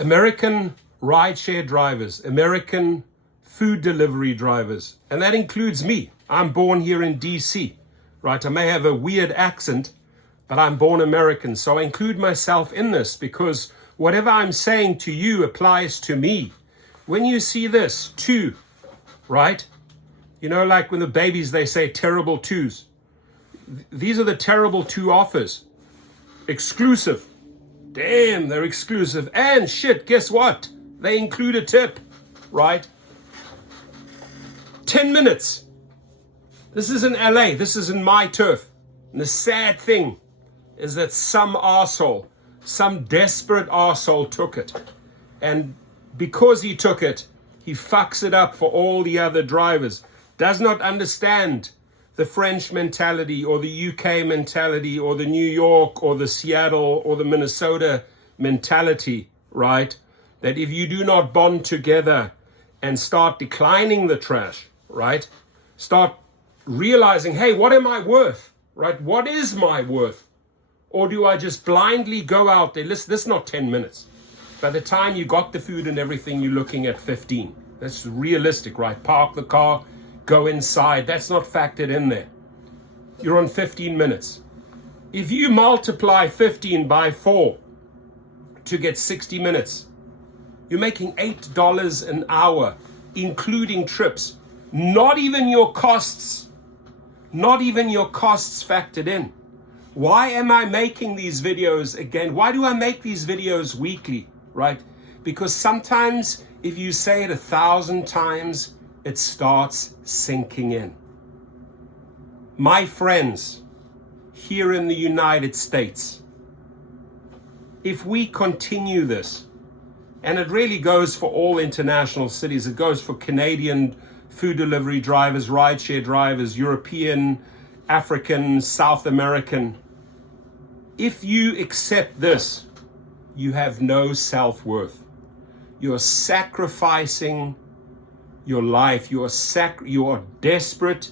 American rideshare drivers, American food delivery drivers, and that includes me. I'm born here in DC, right? I may have a weird accent, but I'm born American, so I include myself in this because whatever I'm saying to you applies to me. When you see this, two, right? You know, like when the babies, they say terrible twos. These are the terrible two offers. Exclusive. Damn, they're exclusive. And shit, guess what? They include a tip, right? 10 minutes. This is in LA. This is in my turf. And the sad thing is that some arsehole, some desperate arsehole took it. And because he took it, he fucks it up for all the other drivers. Does not understand the French mentality or the UK mentality or the New York or the Seattle or the Minnesota mentality, right? That if you do not bond together and start declining the trash, right? Start realizing, hey, what am I worth, right? What is my worth? Or do I just blindly go out there? Listen, this is not 10 minutes. By the time you got the food and everything, you're looking at 15. That's realistic, right? Park the car, go inside. That's not factored in there. You're on 15 minutes. If you multiply 15 by 4 to get 60 minutes, you're making $8 an hour, including trips. Not even your costs. Not even your costs factored in. Why am I making these videos again? Why do I make these videos weekly, right? Because sometimes if you say it 1,000 times, it starts sinking in. My friends here in the United States, if we continue this, and it really goes for all international cities, it goes for Canadian food delivery drivers, rideshare drivers, European, African, South American. If you accept this, you have no self-worth. You're sacrificing your life. You are desperate.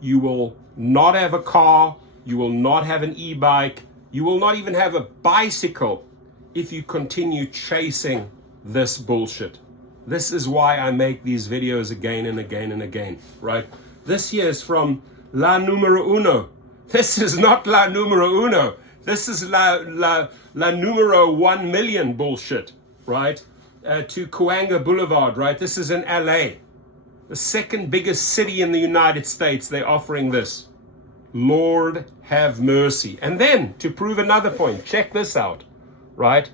You will not have a car. You will not have an e-bike. You will not even have a bicycle if you continue chasing this bullshit. This is why I make these videos again and again and again, right? This here is from La Numero Uno. This is not La Numero Uno. This is La Numero 1 million bullshit, right? To Cahuenga Boulevard, right? This is in LA. The second biggest city in the United States, they're offering this. Lord have mercy. And then, to prove another point, check this out, right?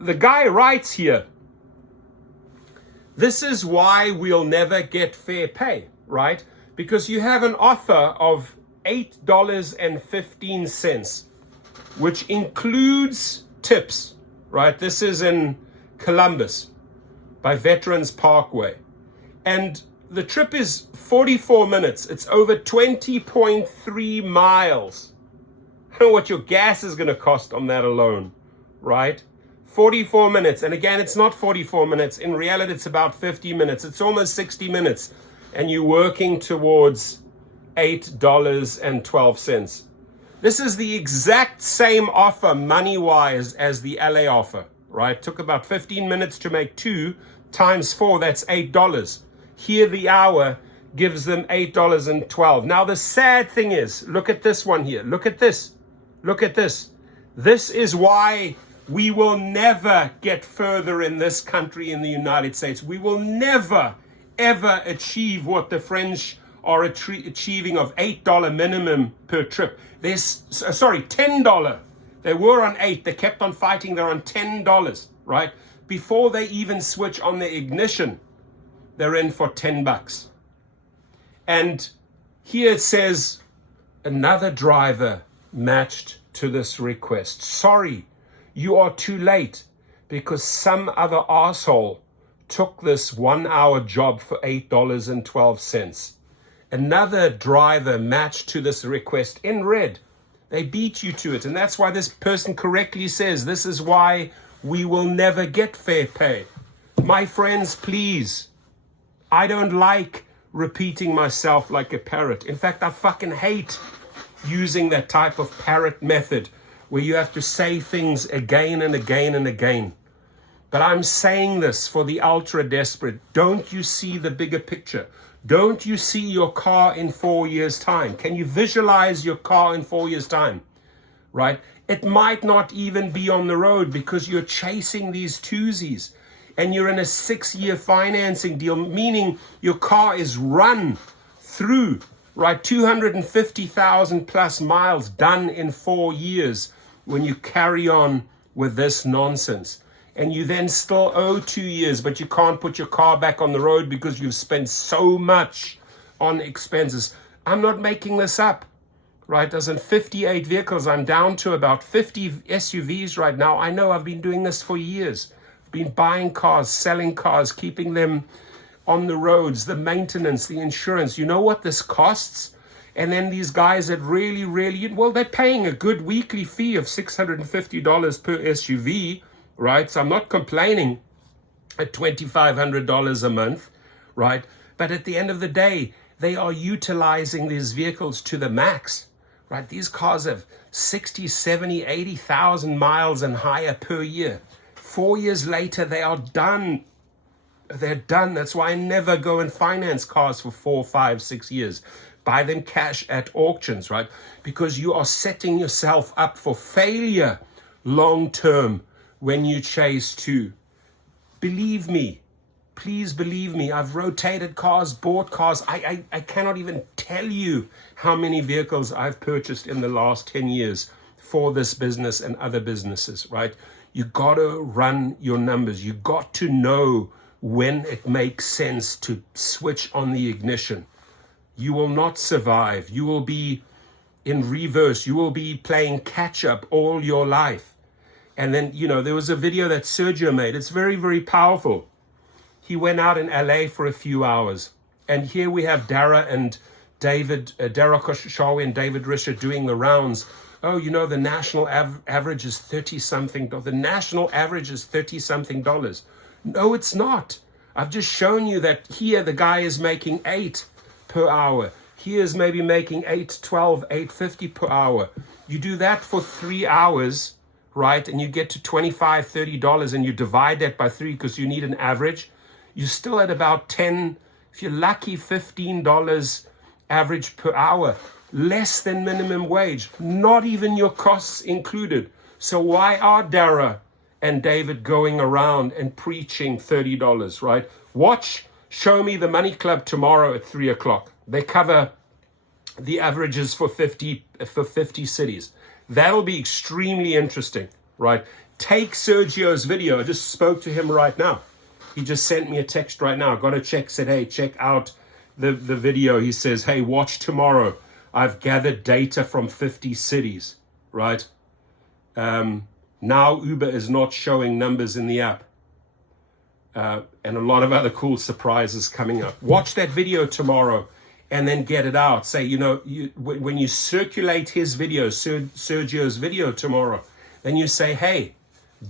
The guy writes here, this is why we'll never get fair pay, right? Because you have an offer of $8.15, which includes tips, right? This is in Columbus by Veterans Parkway. And the trip is 44 minutes. It's over 20.3 miles. I don't know what your gas is going to cost on that alone, right? 44 minutes. And again, it's not 44 minutes. In reality, it's about 50 minutes. It's almost 60 minutes. And you're working towards $8.12. This is the exact same offer money-wise as the LA offer, right? Took about 15 minutes to make 2 times 4. That's $8. Here, the hour gives them $8.12. Now, the sad thing is, look at this one here. Look at this. Look at this. This is why we will never get further in this country, in the United States. We will never, ever achieve what the French are achieving of $8 minimum per trip. There's, $10. They were on 8. They kept on fighting. They're on $10, right? Before they even switch on the ignition, they're in for $10. And here it says, another driver matched to this request. Sorry, you are too late because some other asshole took this 1 hour job for $8.12. Another driver matched to this request in red. They beat you to it. And that's why this person correctly says, this is why we will never get fair pay. My friends, please. I don't like repeating myself like a parrot. In fact, I fucking hate using that type of parrot method where you have to say things again and again and again. But I'm saying this for the ultra desperate. Don't you see the bigger picture? Don't you see your car in 4 years' time? Can you visualize your car in 4 years' time? Right? It might not even be on the road because you're chasing these twosies and you're in a 6-year financing deal, meaning your car is run through, right? 250,000 plus miles done in 4 years when you carry on with this nonsense. And you then still owe 2 years, but you can't put your car back on the road because you've spent so much on expenses. I'm not making this up, right? There's 58 vehicles. I'm down to about 50 SUVs right now. I know I've been doing this for years. I've been buying cars, selling cars, keeping them on the roads, the maintenance, the insurance. You know what this costs? And then these guys that really, well, they're paying a good weekly fee of $650 per SUV, right? So I'm not complaining at $2,500 a month, right? But at the end of the day, they are utilizing these vehicles to the max, right? These cars have 60, 70, 80,000 miles and higher per year. 4 years later, they are done. They're done. That's why I never go and finance cars for 4, 5, 6 years. Buy them cash at auctions, right? Because you are setting yourself up for failure long term when you chase two. Believe me, please believe me. I've rotated cars, bought cars. I cannot even tell you how many vehicles I've purchased in the last 10 years for this business and other businesses, right? You got to run your numbers. You got to know when it makes sense to switch on the ignition. You will not survive. You will be in reverse. You will be playing catch up all your life. And then, there was a video that Sergio made. It's very, very powerful. He went out in LA for a few hours. And here we have Dara and David, Dara Khoshawi and David Risher doing the rounds. Oh, the national average is 30-something. The national average is 30-something dollars. No, it's not. I've just shown you that here the guy is making 8 per hour. He is maybe making 8, 12, 8.50 per hour. You do that for 3 hours, right? And you get to $25, $30 and you divide that by 3 because you need an average. You're still at about 10, if you're lucky, $15 average per hour. Less than minimum wage. Not even your costs included. So why are Dara and David going around and preaching $30, right? Watch Show Me the Money Club tomorrow at 3 o'clock. They cover the averages for 50 cities. That'll be extremely interesting, right? Take Sergio's video. I just spoke to him right now. He just sent me a text right now. Got to said, hey, check out the video. He says, hey, watch tomorrow. I've gathered data from 50 cities, right? Now Uber is not showing numbers in the app. And a lot of other cool surprises coming up. Watch that video tomorrow and then get it out. Say, when you circulate his video, Sergio's video tomorrow, then you say, hey,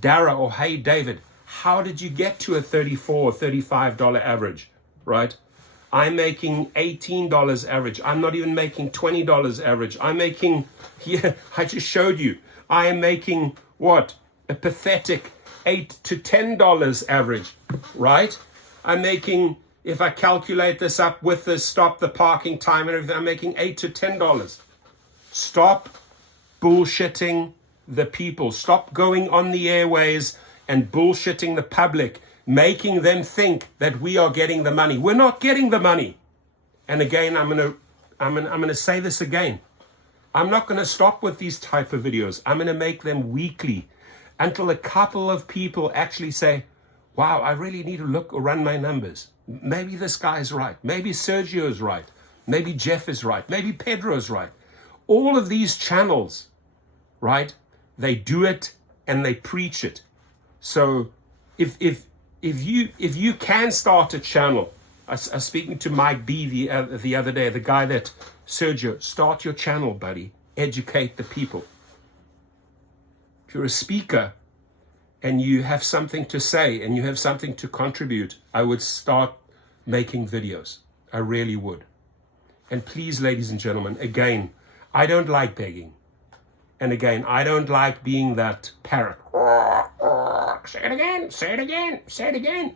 Dara, or hey, David, how did you get to a $34 or $35 average, right? I'm making $18 average. I'm not even making $20 average. I'm making, I just showed you, I am making what? A pathetic $8 to $10 average, right? I'm making, if I calculate this up with the stop, the parking time and everything, I'm making $8 to $10. Stop bullshitting the people. Stop going on the airways and bullshitting the public, making them think that we are getting the money. We're not getting the money. And again, I'm gonna say this again. I'm not gonna stop with these type of videos. I'm gonna make them weekly until a couple of people actually say, wow, I really need to look or run my numbers. Maybe this guy's right. Maybe Sergio's right. Maybe Jeff is right. Maybe Pedro's right. All of these channels, right? They do it and they preach it. So if you can start a channel, I was speaking to Mike B the other day, the guy that, Sergio, start your channel, buddy. Educate the people. If you're a speaker and you have something to say and you have something to contribute, I would start making videos. I really would. And please, ladies and gentlemen, again, I don't like begging. And again, I don't like being that parrot. say it again, say it again, say it again.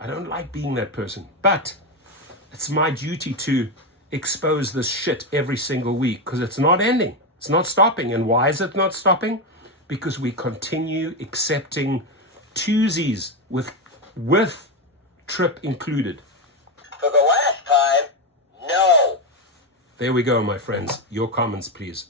I don't like being that person, but it's my duty to expose this shit every single week because it's not ending. It's not stopping. And why is it not stopping? Because we continue accepting twosies with trip included. For the last time, no. There we go, my friends. Your comments, please.